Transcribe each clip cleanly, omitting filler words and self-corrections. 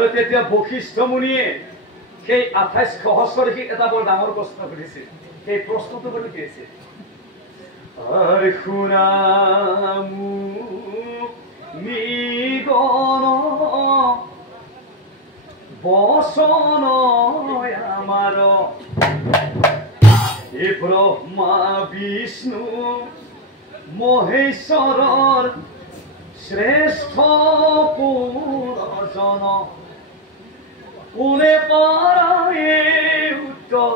আৰু তেতিয়া বশিষ্ঠ মুনিয়ে সেই 28 সহস্ৰঋষিক এটা বৰ ডাঙৰ প্ৰশ্ন সুধিছিল। সেই প্ৰশ্নটো মানে কি আছিল? আৰে শুনামু নিগণ বচন আমাৰ এ ব্ৰহ্মা বিষ্ণু মহেশ্বৰৰ শ্ৰেষ্ঠ পুৰজন কোনে পাৰায়ে উত্তৰ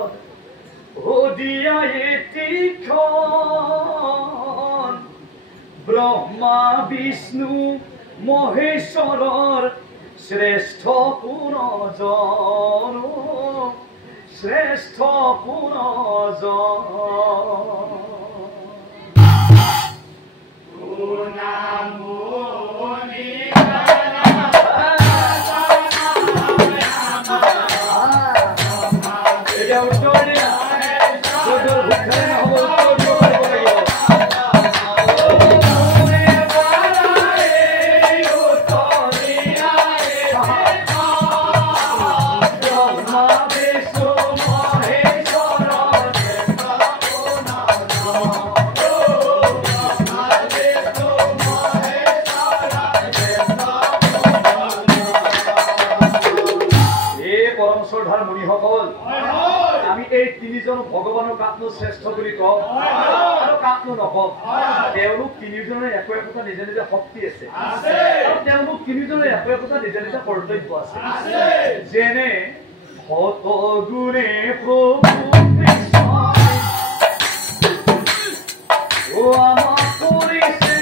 দিয়াই তীক্ষণ ব্ৰহ্মা বিষ্ণু মহেশ্বৰৰ শ্ৰেষ্ঠ পুৰজন শ্ৰেষ্ঠ পুৰজন ভগৱানৰ কাকনো শ্ৰেষ্ঠ বুলি কওঁ আৰু কাকনো নকওঁ। তেওঁলোক তিনিজনৰ একো একোটা নিজে নিজে শক্তি আছে আৰু তেওঁলোক তিনিজনৰ একো একোটা নিজে নিজে কৰ্তব্য আছে। যেনে শত গুণে প্ৰভু কৃষ্ণ আমাক কৰিছে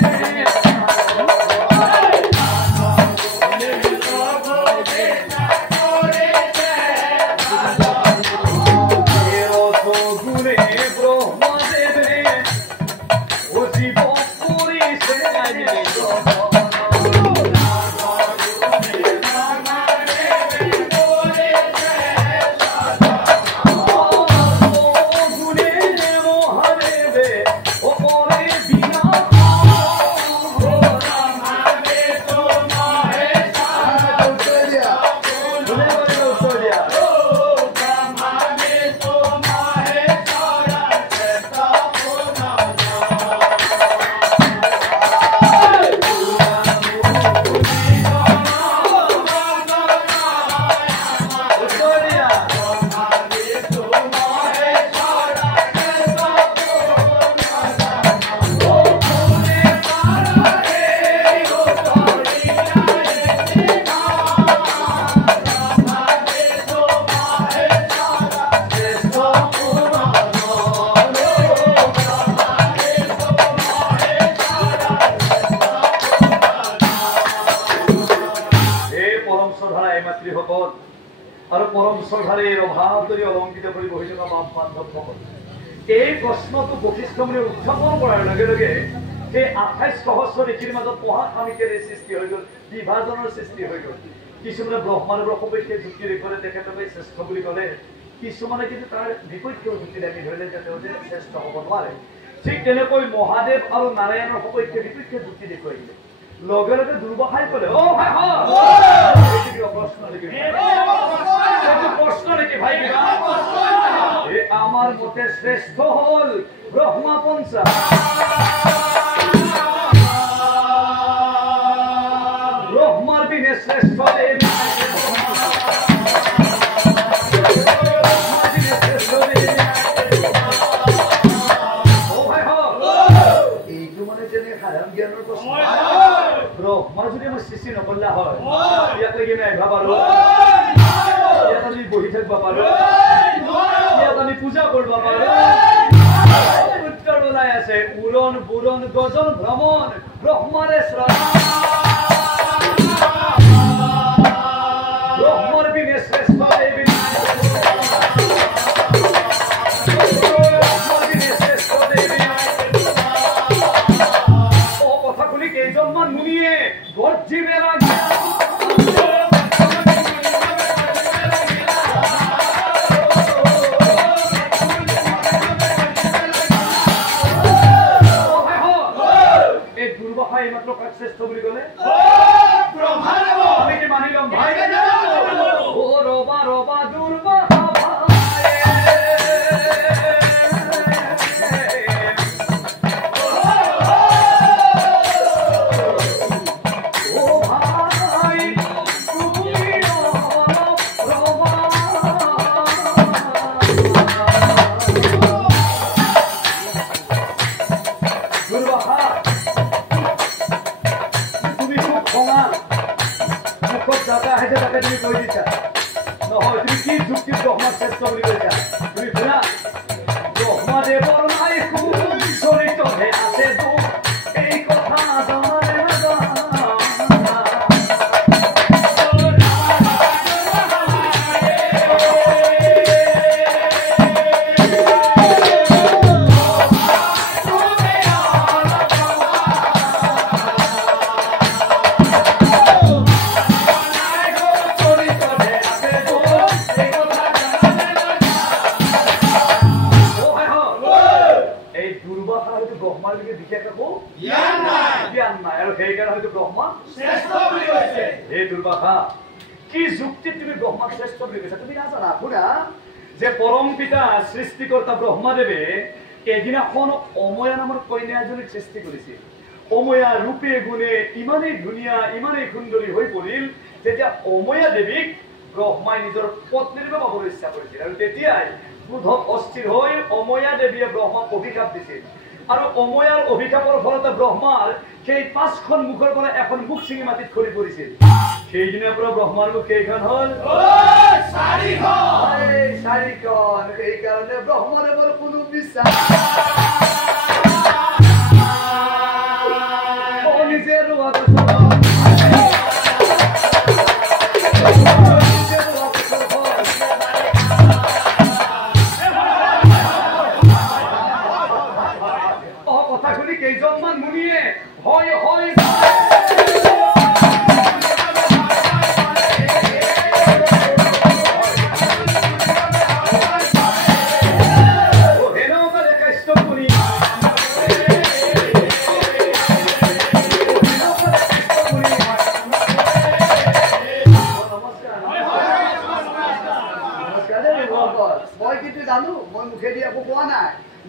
আৰু পৰম শ্ৰদ্ধাৰে ৰভাতৰি অলংকৃত কৰি বহি থকা বাপ বান্ধৱসকল, এই প্ৰশ্নটো বশিষ্ঠ মুনিয়ে উত্থাপন কৰাৰ লগে লগে সেই 28 সহস্ৰ ঋষিৰ মাজত মহাকামিকেৰ সৃষ্টি হৈ গ'ল, বিভাজনৰ সৃষ্টি হৈ গ'ল। কিছুমানে ব্ৰহ্মাদেৱৰ সপক্ষে যুক্তি দেখুৱালে, তেখেতকে শ্ৰেষ্ঠ বুলি ক'লে। কিছুমানে কিন্তু তাৰ বিপক্ষেও যুক্তি দাঙি ধৰিলে যে তেওঁ যে শ্ৰেষ্ঠ হ'ব নোৱাৰে। ঠিক তেনেকৈ মহাদেৱ আৰু নাৰায়ণৰ সপক্ষে বিপক্ষে যুক্তি দেখুৱাই দিলে। লগে লগে দুৰ্বাসাই ক'লে, প্ৰশ্ন নেকি ভাই? আমাৰ মতে শ্ৰেষ্ঠ হল ব্ৰহ্মা পঞ্চা। ব্ৰহ্মাৰ বিনে শ্ৰেষ্ঠ দেৱ এইটো মানে যেনে সাধাৰণ জ্ঞানৰ প্ৰশ্ন। ব্ৰহ্মা যদি মই সৃষ্টি নকৰিলা হয়, ইয়াত লাগি আমি আহিব পাৰো, ইয়াত আমি বহি থাকিব পাৰো, ইয়াত আমি পূজা কৰিব পাৰো। উত্তৰ ওলাই আছে, উৰণ বুৰণ গজন ভ্ৰমণ ব্ৰহ্মাৰে ব্ৰহ্মৰ বিনে শ্ৰেষ্ঠ দেৱী কথা শুনি কেইজনমান মুনিয়ে গৰ্জি বেলা শ্ৰেষ্ঠ বুলি ক'লে আমি কি মানি ল'ম ভাই? রবা দুর্বাহা ভাই ও ভাই তুমি রবা দুর্বাহা তুমি খুব ক্ষমা মুখত দাদা আহিছে তাকে তুমি কৈ দিছা নহয় তুমি কি যুক্তিত ব্ৰহ্মাক শ্ৰেষ্ঠ বুলি কৈছা তুমি শুনা ব্ৰহ্মদেৱৰ নাই খুব চৰিতহে আছে দুখ এই কথা জানে কি যুক্তিত তুমি ব্ৰহ্মাক শ্ৰেষ্ঠ বুলি কৈছা তুমি নাজানা শুনা যে পৰম পিতা সৃষ্টিকৰ্তা ব্ৰহ্মাদেৱে এদিনাখন অময়া নামৰ কন্যা এজনীক সৃষ্টি কৰিছিল অময়া ৰূপে গুণে ইমানেই ধুনীয়া ইমানেই সুন্দৰী হৈ পৰিল যেতিয়া অময়া দেৱীক ব্ৰহ্মাই নিজৰ পত্নীৰ বাবে পাবলৈ ইচ্ছা কৰিছিল আৰু তেতিয়াই ক্ৰোধত অস্থিৰ হৈ অময়া দেৱীয়ে ব্ৰহ্মাক অভিশাপ দিছিল আৰু অময়াৰ অভিশাপৰ ফলতে ব্ৰহ্মাৰ সেই 5খন মুখৰ পৰা এখন মুখ ছিঙি মাটিত খৰি পৰিছিল সেইদিনাৰ পৰা ব্ৰহ্মাৰ মুখ কেইখন হ'ল 4খন এই কাৰণে ব্ৰহ্মদেৱৰ কোনো বিশ্বাস নিজে কথা শুনি কেইজনমান মুনিয়ে হয় হয়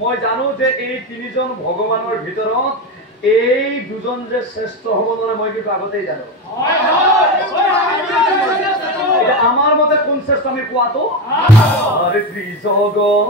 মই জানো যে এই 3জন ভগৱানৰ ভিতৰত এই দুজন যে শ্ৰেষ্ঠ হ'ব নোৱাৰে মই কিন্তু আগতেই জানো এটা আমাৰ মতে কোন শ্ৰেষ্ঠ আমি কোৱাটো আৰে ত্ৰিজগতৰ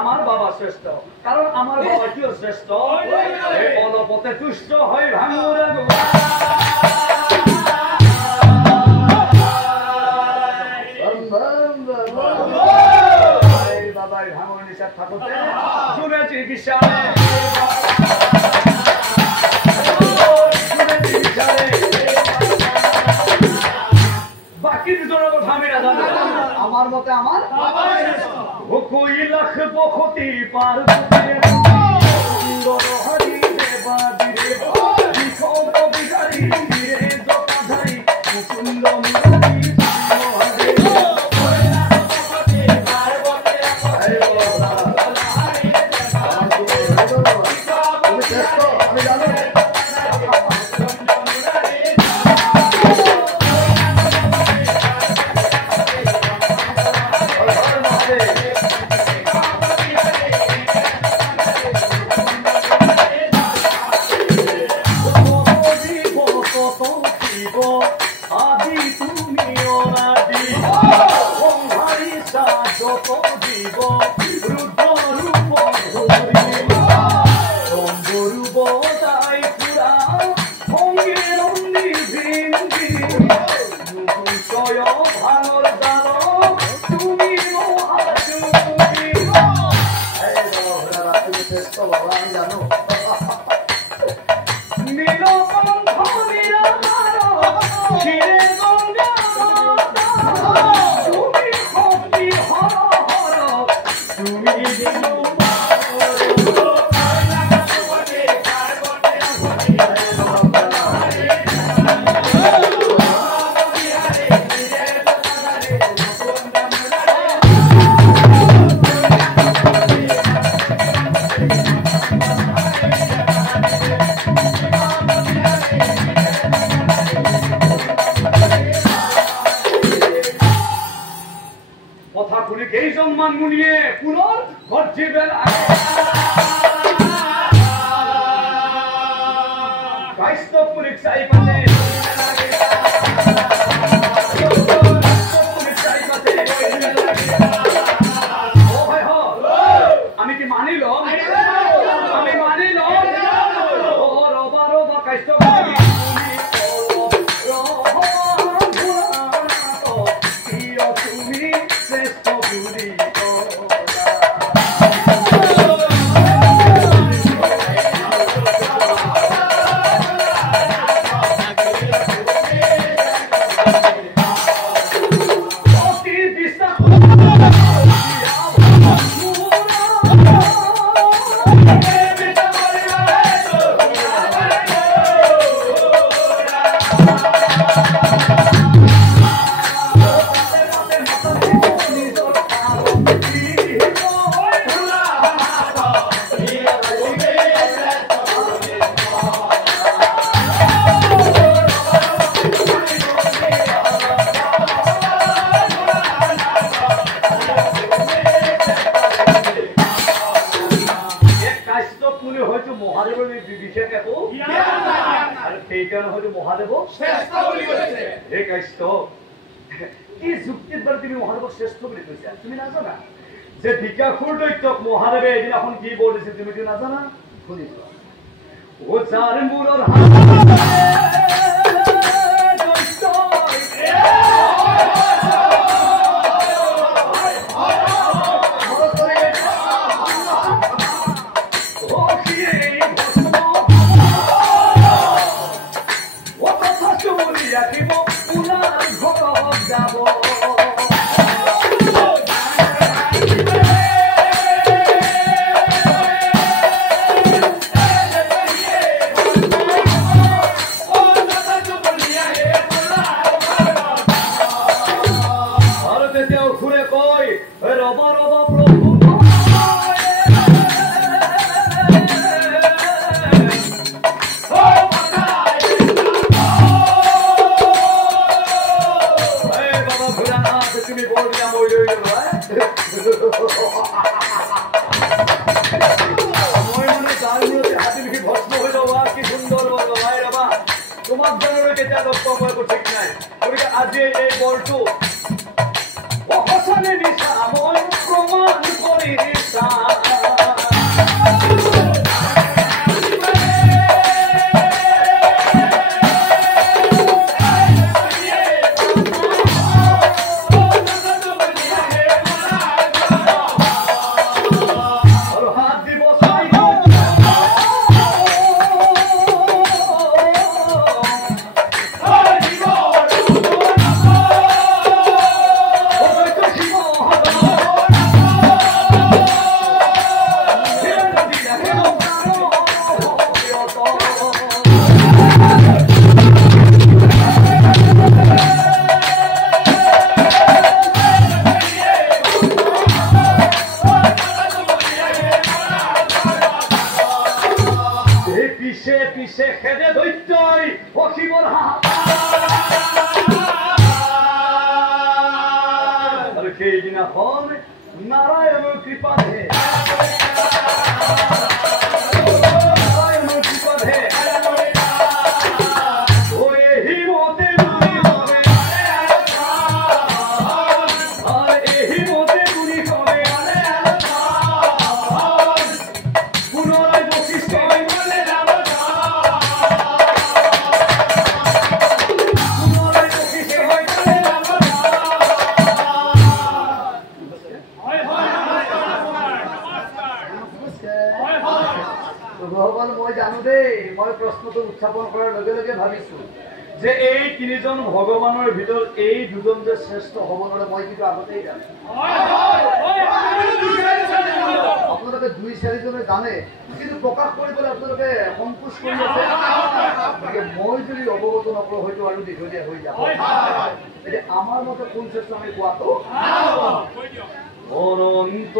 আমার বাবা শ্রেষ্ঠ কারণ আমার বাবা কি শ্রেষ্ঠ এই অলপতে তুষ্ট হয় ভাঙুরা বাবাই ভাঙুর নিশা থাকতে শুনে চিকিৎসা বাকি দুজনের কথা আমি না জানি আমার মতে আমার কই লাখ বখতি পার করে সুন্দর হরি দেবা দিরে বিখম বিগারি দিরে জটাধারি মুকুন্দ মুরারি মহাদেব কই লাখ বখতি পার করে আরে বাবা আমি চেষ্টা আমি জানো মই প্ৰশ্নটো উত্থাপন কৰাৰ লগে লগে ভাবিছো যে এই তিনিজন ভগৱানৰ ভিতৰত এই দুজন যে শ্ৰেষ্ঠ হ'ব নোৱাৰে মই কিন্তু আগতেই জানো আপোনালোকে 2-4জনে জানে কিন্তু প্ৰকাশ কৰিবলৈ আপোনালোকে সংকোচ কৰি আছে গতিকে মই যদি অৱগত নকৰোঁ হয়তো আৰু দীঘলীয়া হৈ যাব এতিয়া আমাৰ মতে কোন শ্ৰেষ্ঠ আমি কোৱাটো অনন্ত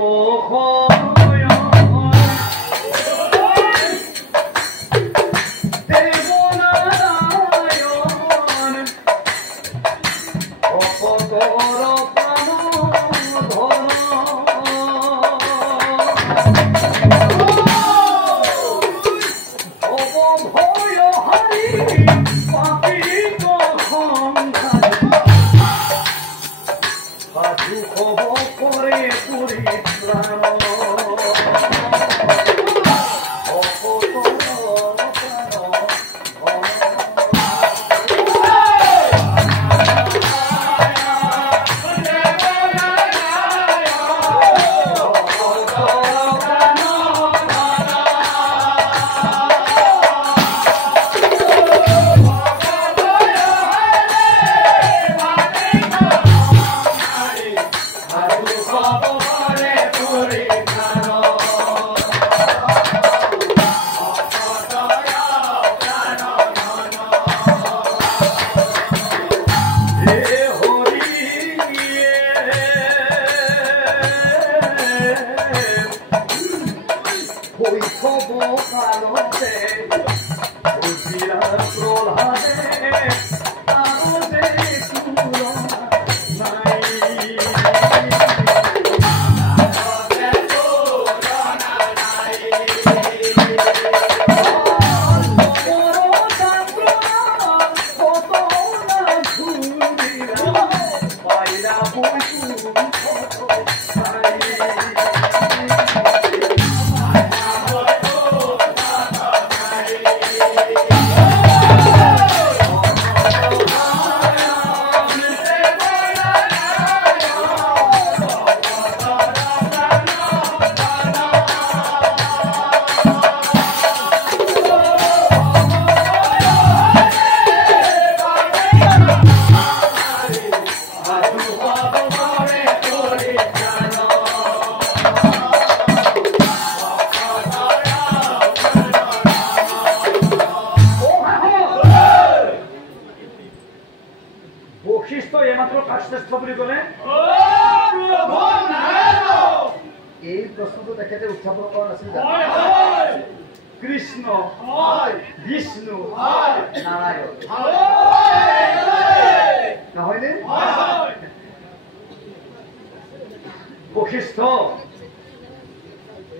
কৃষ্ণ বিষ্ণু নাৰায়ণ নহয়নে বশিষ্ঠ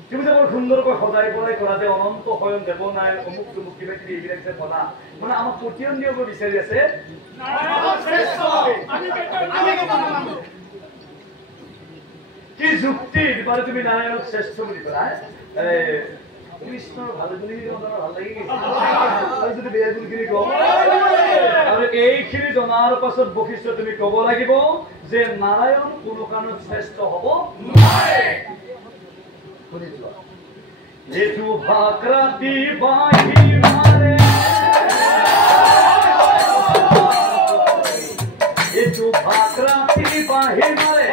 তুমি যে বৰ সুন্দৰকৈ সজাই পৰাই কৰা যে অনন্ত স্বয়ং দেৱনাৰায়ণ অমুক তুমুক কিবা কিবি এইবিলাক যে ক'লা মানে আমাক প্ৰতিয়ন দিব বিচাৰি আছে কি যুক্তিত বাৰু তুমি নাৰায়ণক শ্ৰেষ্ঠ বুলি ক'লা কৃষ্ণৰ ভাল বুলি ভাল লাগি গৈছে যদি বেয়া গুণখিনি কওঁ আৰু এইখিনি জনাৰ পাছত বশিষ্ঠ তুমি ক'ব লাগিব যে নাৰায়ণ কোনো কাৰণত শ্ৰেষ্ঠ হ'ব নোৱাৰে এইটো ভাকৰাতি বাহি মাৰে এইটো ভাকৰাতি বাহি মাৰে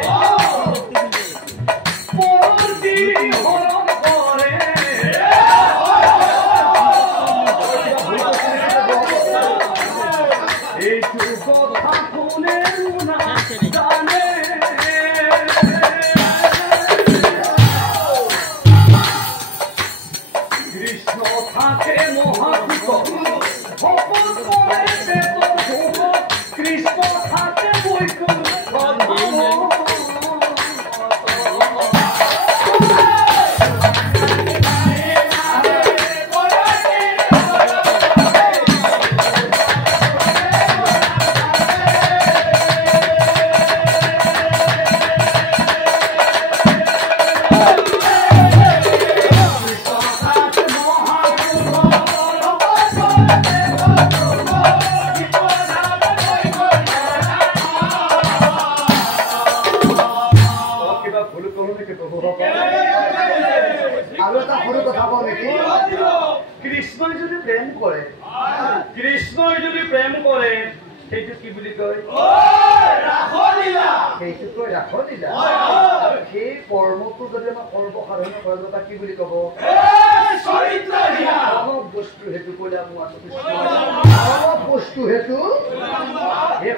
কৃষ্ণই যদি প্ৰেম কৰে সেইটো কি বুলি কয়? সেইটো কয় ৰাসলীলা। সেই কৰ্মটো যদি আমাৰ সৰ্বসাধাৰণ কৰা তাক কি বুলি ক'ব? অলপ বস্তু সেইটো কৰিলে অলপ বস্তু সেইটো এই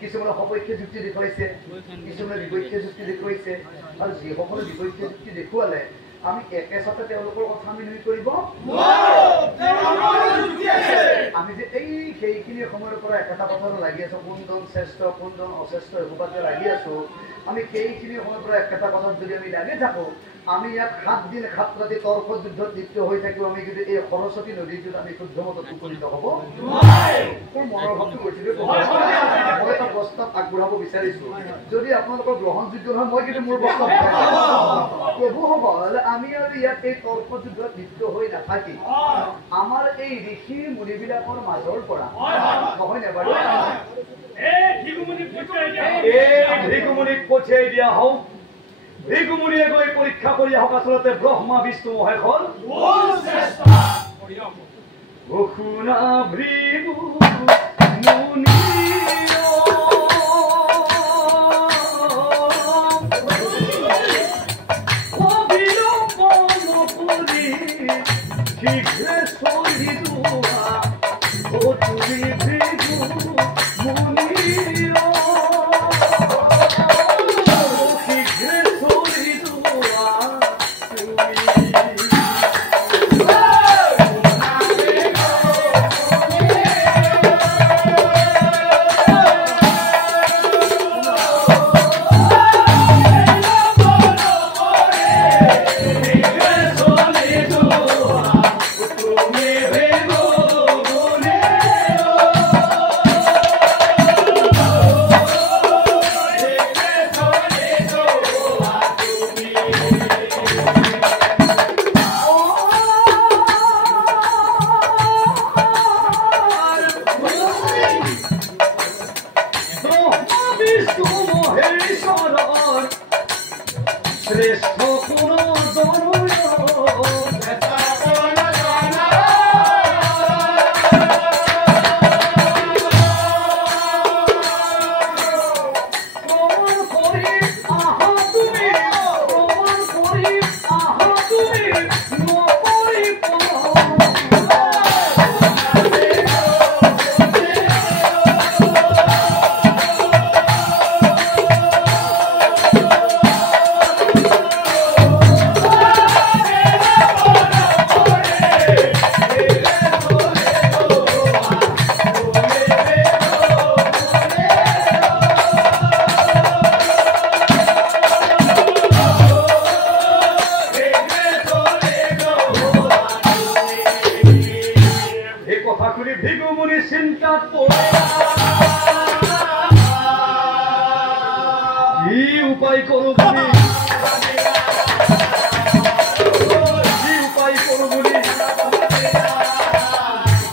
কিছুমানে সপক্ষে যুক্তি দেখুৱাইছে, কিছুমানে বিপক্ষে যুক্তি দেখুৱাইছে, আৰু যিসকলে বিপক্ষে যুক্তি দেখুৱালে আমি একেচাতে তেওঁলোকৰ কথা আমি নুই কৰিব আমি যে সেইখিনি সময়ৰ পৰা একেটা কথাত লাগি আছো, কোনজন শ্ৰেষ্ঠ কোনজন অশ্ৰেষ্ঠ এসোপাতে লাগি আছো। আমি সেইখিনি সময়ৰ পৰা একেটা কথাত যদি আমি লাগি থাকো, আমি ইয়াত 7 দিন 7 ৰাতি তৰ্ক যুদ্ধত লিপ্ত হৈ থাকিব। আমি কিন্তু এই সৰস্বতী নদীটোত আমি শুদ্ধমতত উপনীত হ'ব মোৰ মনৰ ভাৱটো গৈছিলো। মই এটা প্ৰস্তাৱ আগবঢ়াব বিচাৰিছো, যদি আপোনালোকৰ গ্ৰহণযোগ্য নহয় মই কিন্তু মোৰ প্ৰস্তাৱ প্ৰভুসকল, আমি আৰু ইয়াত এই তৰ্ক যুদ্ধত লিপ্ত হৈ নাথাকি আমাৰ এই ঋষি মুনিবিলাকৰ মাজৰ পৰা নহয় নে বাৰু ভৃগুমুনিক পঠিয়াই দিয়া হওক। ভৃগুমুনিয়ে গৈ পৰীক্ষা কৰি আহক আচলতে ব্ৰহ্মা বিষ্ণু মহেশৰ শুনা ভৃগু মুনি শীঘ্ৰে চলি যোৱা তুমি ভৃগু মুনি কি উপায় কৰো বলি কি উপায় কৰো বলি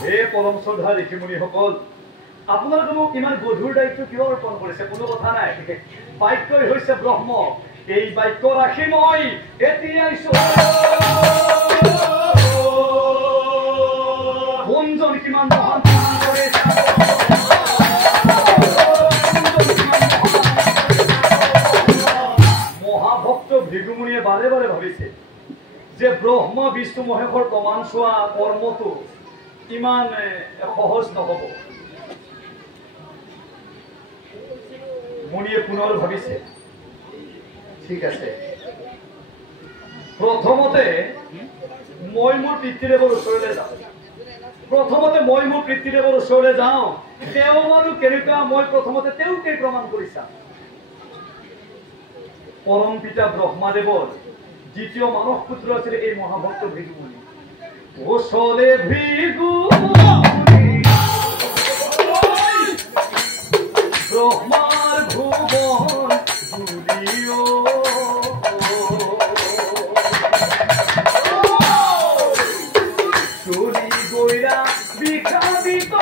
হে পৰম শ্ৰদ্ধা ঋষিমুনিসকল আপোনালোকে মোক ইমান গধুৰ দায়িত্ব কিয় অৰ্পণ কৰিছে কোনো কথা নাই বাক্যই হৈছে ব্ৰহ্ম এই বাক্য ৰাখি মই এতিয়াই কোনজন কিমান মহান কৰে মহাভক্ত ভৃগুমুনিয়ে বাৰে বাৰে ভাবিছে যে ব্ৰহ্ম বিষ্ণু মহেশৰ প্ৰমাণ চোৱা কৰ্মটো ইমান সহজ নহব মুনিয়ে পুনৰ ভাবিছে ঠিক আছে প্ৰথমতে মই মোৰ পিতৃদেৱৰ ওচৰলৈ যাওঁ তেওঁ বাৰু কেনেকুৱা মই প্ৰথমতে তেওঁকে প্ৰমাণ কৰি চাম পৰম পিতা ব্ৰহ্মাদেৱৰ দ্বিতীয় মানস পুত্ৰ আছিল এই মহাভক্ত ভৃগুমুনি ওচৰে ভৃগুমুনি ব্ৰহ্মাৰ ভুৱন জুলিও চুৰি গৈৰা বিখাবিত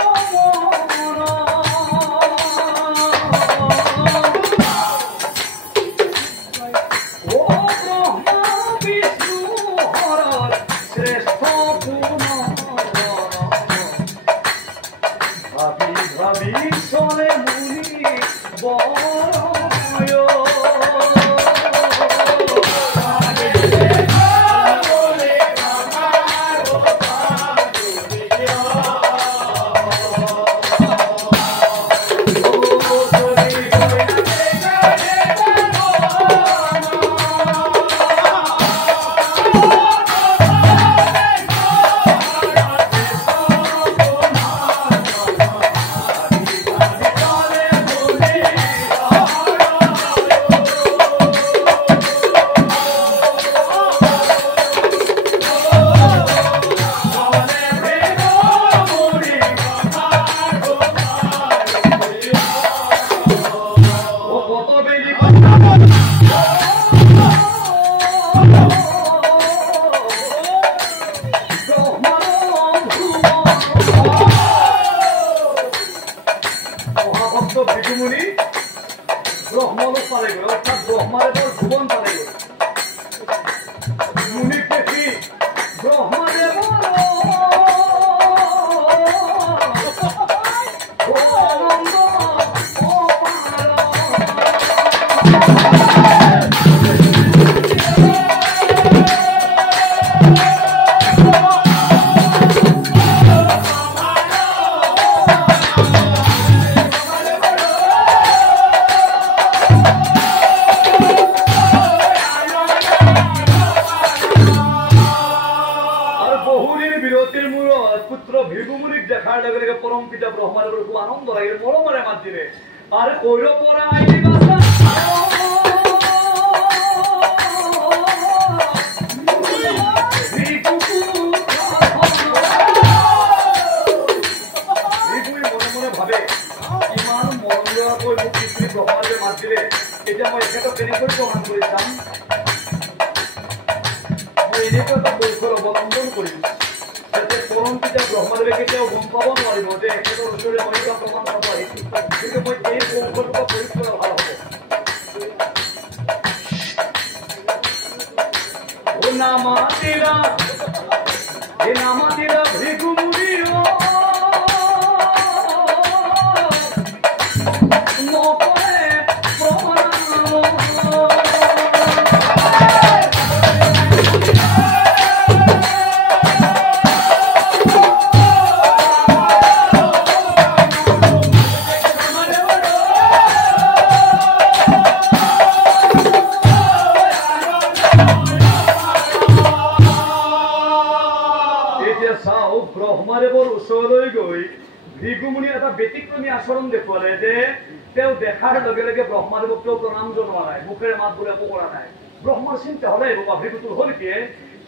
ব্ৰহ্মৰ চিন্তা হলে ভৃগুটোৰ হল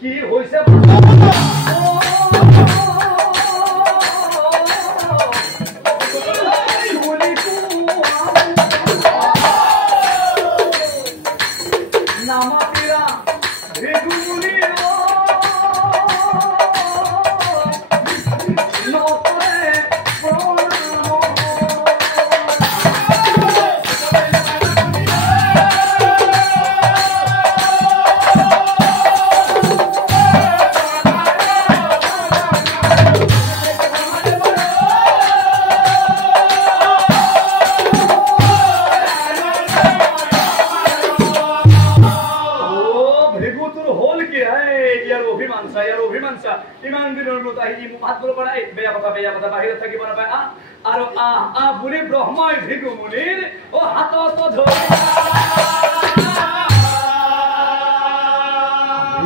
কি হৈছে চা ইয়াৰ অভিমান চা ইমান দিনৰ মূৰত আহি মোক হাত বল কৰা বেয়া কথা বাহিৰত থাকিব নাপায় আৰু বুলি ব্ৰহ্মাই ভৃগুমুনিৰ হাতত ধৰি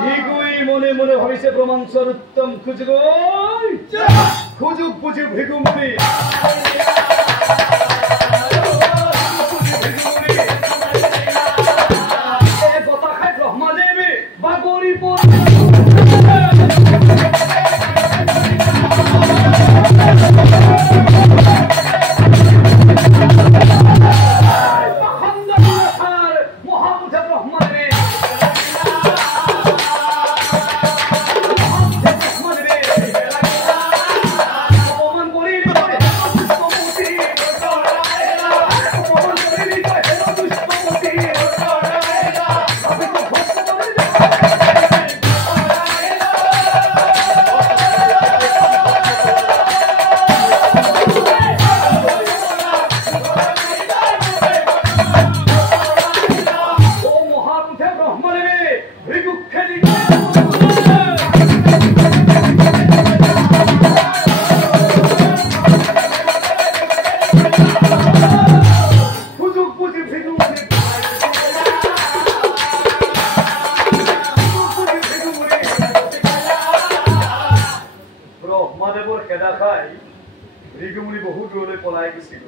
ভৃগুই মনে মনে ভাবিছে ব্ৰহ্মাঞ্চৰ উত্তম খুজুক বুজি ভৃগুমুনি ভৃগুমুনি বহু দূৰলৈ পলাই গৈছিল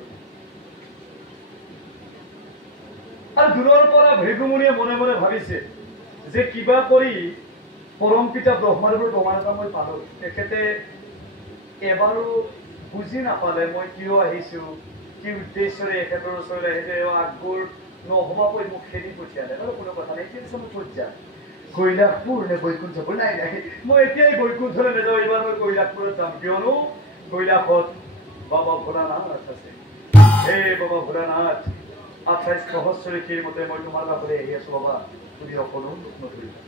আৰু দূৰৰ পৰা ভৃগুমুনিয়ে মনে মনে ভাবিছে যে কিবা কৰি পৰম পিতা ব্ৰহ্মাদেৱৰ প্ৰমাণ এটা মই পালো তেখেতে এবাৰো বুজি নাপালে মই কিয় আহিছো কি উদ্দেশ্যৰে এখেতৰ ওচৰলৈ আহিছে আগবোৰ নহবাকৈ মোক খেদি পঠিয়ালে আৰু কোনো কথা নাই এতিয়া মই ক'ত যাম কৈলাশপুৰ নে বৈকুণ্ঠপুৰ নাই মই এতিয়াই বৈকুণ্ঠলৈ নাযাওঁ এইবাৰ মই কৈলাশপুৰত যাম কিয়নো কৈলাশত বাবা ভোলানাথ আছে হে বাবা ভোলানাথ 28 সহস্ৰ ঋষিৰ মতে মই তোমাৰ কাষলৈ আহি আছো বাবা তুমি অকণো দুখ নধৰিবা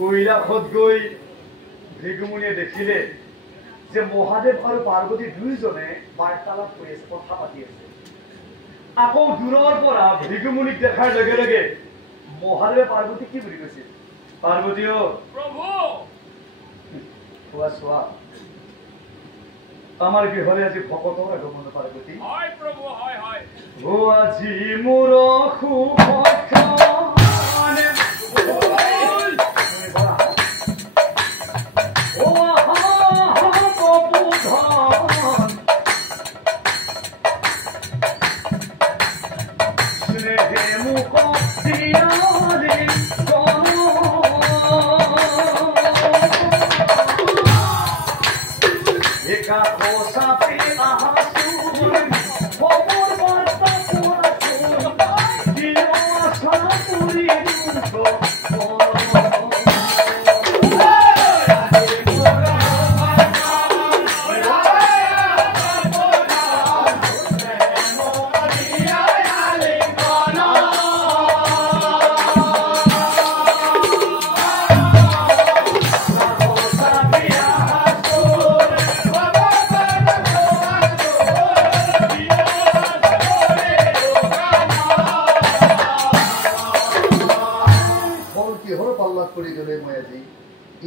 কৈলাশত গৈ ভৃগুমুনিয়ে দেখিলে যে মহাদেৱ আৰু পাৰ্বতী দুয়োজনে বাৰ্তালাপ কৰি আছে কথা পাতি আছে আকৌ দূৰৰ পৰা ভৃগুমুনিক দেখাৰ লগে লগে মহাদেৱে পাৰ্বতী কি বুলি কৈছিল পাৰ্বতী প্ৰভু চোৱা আমাৰ গৃহলৈ আজি ভকতৰ আগমন পাৰ্বতী হয় প্ৰভু হয় হয় আজি মোৰ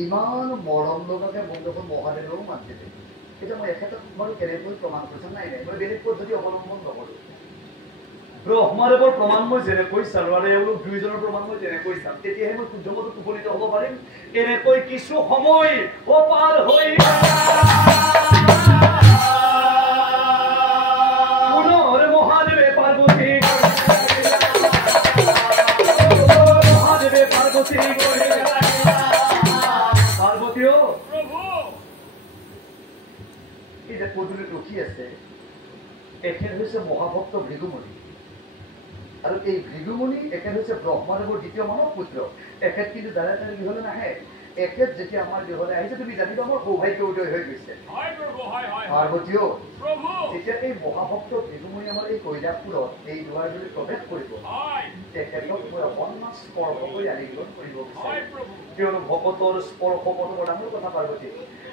ইমান মৰম লগাকে বন্ধুখন মহাদেৱেও মাতিলে এতিয়া মই এখেতক বাৰু কেনেকৈ প্ৰমাণ কৰিছো নাই মই বেলেগ পদ্ধতি অৱলম্বন নকৰো ব্ৰহ্মাদেৱৰ প্ৰমাণ মই যেনেকৈ চালো আৰু এওঁলোক দুইজনৰ প্ৰমাণ মই যেনেকৈ চাম তেতিয়াহে মই শুদ্ধমতে উপনীত হ'ব পাৰিম এনেকৈ কিছু সময় পাৰ হৈ পুনৰ মহাদেৱে পাৰ্বতী পদূলিত ৰখি আছে এখেত হৈছে মহাভক্ত ভৃগুমুনি আৰু এই ভৃগুমুনি এখেত হৈছে ব্ৰহ্মদেৱৰ দ্বিতীয় মানৱ পুত্ৰ। এখেত কিন্তু দাদা তাৰ গৃহলৈ নাহে। এখেত যেতিয়া আমাৰ গৃহলৈ আহিছে তুমি জানিবা আমাৰ সৌভাগ্য উদয় হৈ গৈছে। পাৰ্বতীও যেতিয়া এই মহাভক্ত ভৃগুমুনি আমাৰ এই কৈলাসপুৰত এই দুৱাৰদলি প্ৰৱেশ কৰিব, তেখেতক মই অকণমান স্পৰ্শ কৰি আলিংগন কৰিব বিচাৰিম, কিয়নো ভকতৰ স্পৰ্শ বৰ ডাঙৰ কথা পাৰ্বতী।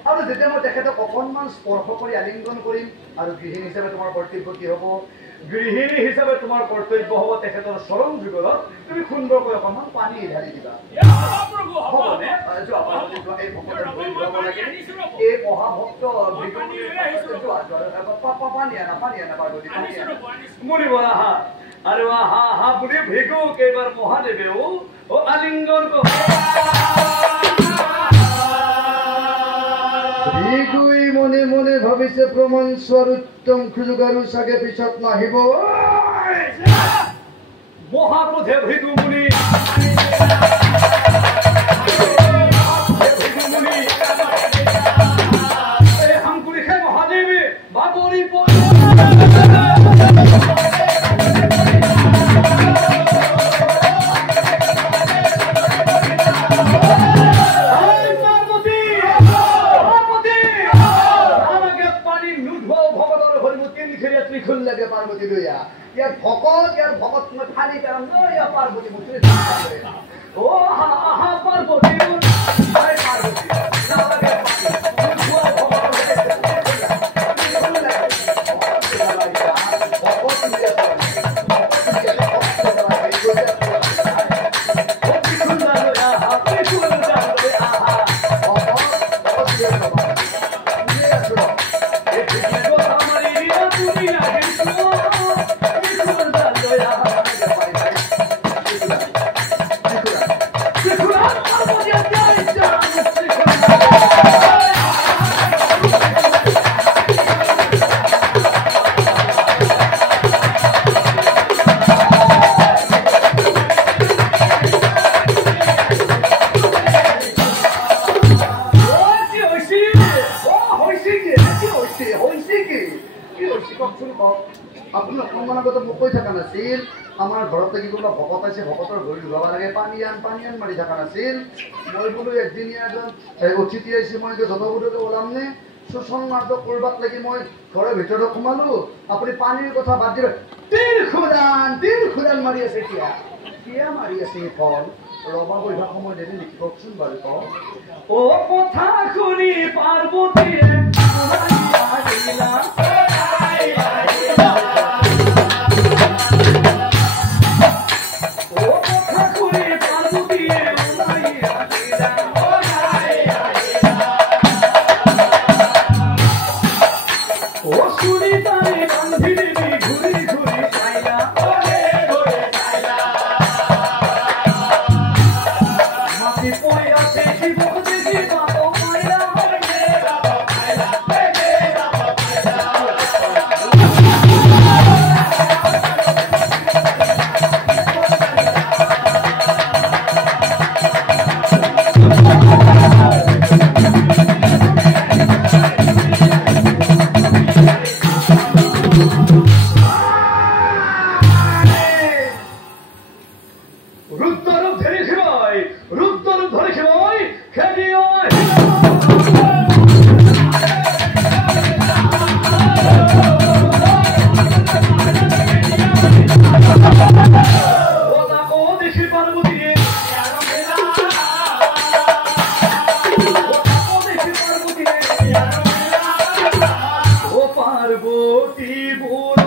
আৰু যেতিয়া মই তেখেতক অকণমান স্পৰ্শ কৰি আলিংগন কৰিম, আৰু গৃহিণী হিচাপে তোমাৰ কৰ্তব্য কি হ'ব? গৃহিণী হিচাপে তোমাৰ কৰ্তব্য হ'ব তেখেতৰ চৰণ যুগলত তুমি সুন্দৰকৈ অকণমান পানী ঢালি দিবা। হ'বনে? এই ভকতৰ এই মহাভক্ত পানী আনা পাৰ্বতী মৰিব আহা আৰু আহা আহা বুলি ভৃগুক এইবাৰ মহাদেৱেও আলিংগন ভৃগুই মনে মনে ভাবিছে প্ৰমাণ চোৱাৰ উত্তম সুযোগ আৰু চাগে পিছত নাহিব। মহাক্ৰোধে ভৃগুমুনি হামকুৰি খাই মহাদেৱে বাগৰি লাগে পাৰ্বতী লৈয়া ইয়াৰ ভকত মই ফালি কাৰণ পাৰ্বতী মুঠি পাৰ্বতী আপুনি অকণমান আগতে মোক কৈ থকা নাছিল আমাৰ ঘৰত থাকি কোনোবা ভকত আছে ভকতৰ ভৰি ধুৱাব লাগে পানী আন মাৰি থকা নাছিল। মই বোলো একদিনীয়া এজন অতিথি আহিছে মই জনবোধকে ওলাম নে শোষণ নাটক কৰবাত লাগি মই ঘৰৰ ভিতৰত সোমালো। আপুনি পানীৰ কথা বাদ দিব তিল খুদান মাৰি আছে কিয়া মাৰি আছে ফল ৰবা বৈঠা সময় দেৰি লিখিবচোন বাৰু কওঁ। অ কথা শুনি পাৰ্বতীয়ে পাৰ্বতী